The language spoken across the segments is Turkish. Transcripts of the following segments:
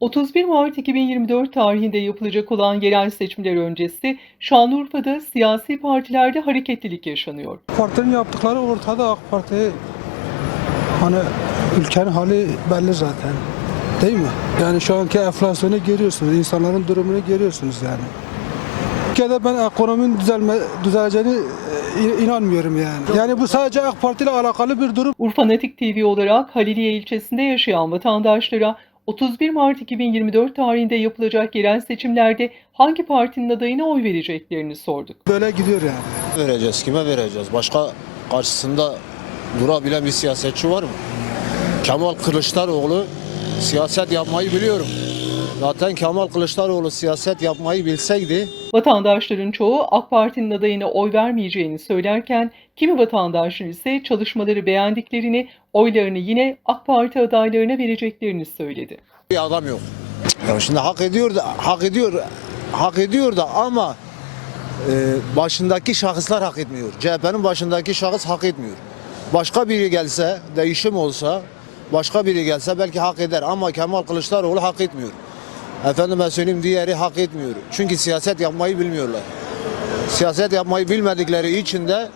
31 Mart 2024 tarihinde yapılacak olan yerel seçimler öncesi Şanlıurfa'da siyasi partilerde hareketlilik yaşanıyor. Partinin yaptıkları ortada AK Parti hani ülkenin hali belli zaten. Değil mi? Yani şu anki enflasyonu görüyorsunuz, insanların durumunu görüyorsunuz yani. Türkiye'de ben ekonominin düzelme, düzeleceğini e, inanmıyorum yani. Yani bu sadece AK Parti ile alakalı bir durum. Urfa Natik TV olarak Haliliye ilçesinde yaşayan vatandaşlara 31 Mart 2024 tarihinde yapılacak yerel seçimlerde hangi partinin adayına oy vereceklerini sorduk. Böyle gidiyor yani. vereceğiz? Kime vereceğiz? Başka karşısında durabilen bir siyasetçi var mı? Kemal Kılıçdaroğlu siyaset yapmayı biliyorum. Zaten Kemal Kılıçdaroğlu siyaset yapmayı bilseydi Vatandaşların çoğu AK Parti'nin adayına oy vermeyeceğini söylerken kimi vatandaşlar ise çalışmaları beğendiklerini, oylarını yine AK Parti adaylarına vereceklerini söyledi. bir adam yok. Ya şimdi hak ediyor da hak ediyor hak ediyor da ama e, başındaki şahıslar hak etmiyor. CHP'nin başındaki şahıs hak etmiyor. Başka biri gelse, değişim olsa, başka biri gelse belki hak eder ama Kemal Kılıçdaroğlu hak etmiyor. Efendime söyleyeyim diğeri hak etmiyor. Çünkü siyaset yapmayı bilmiyorlar. Siyaset yapmayı bilmedikleri için de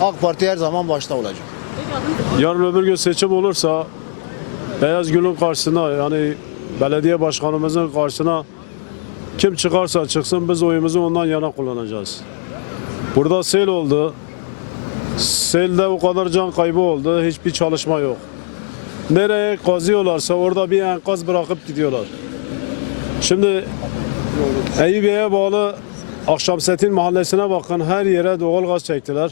AK Parti her zaman başta olacak. Yarın öbür gün seçim olursa Beyaz Gül'ün karşısına yani belediye başkanımızın karşısına kim çıkarsa çıksın biz oyumuzu ondan yana kullanacağız. Burada sel oldu. Selde o kadar can kaybı oldu. Hiçbir çalışma yok. Nereye kazıyorlarsa orada bir enkaz bırakıp gidiyorlar. Şimdi Eyüpiye'ye bağlı Akşamsetin mahallesine bakın her yere doğalgaz çektiler.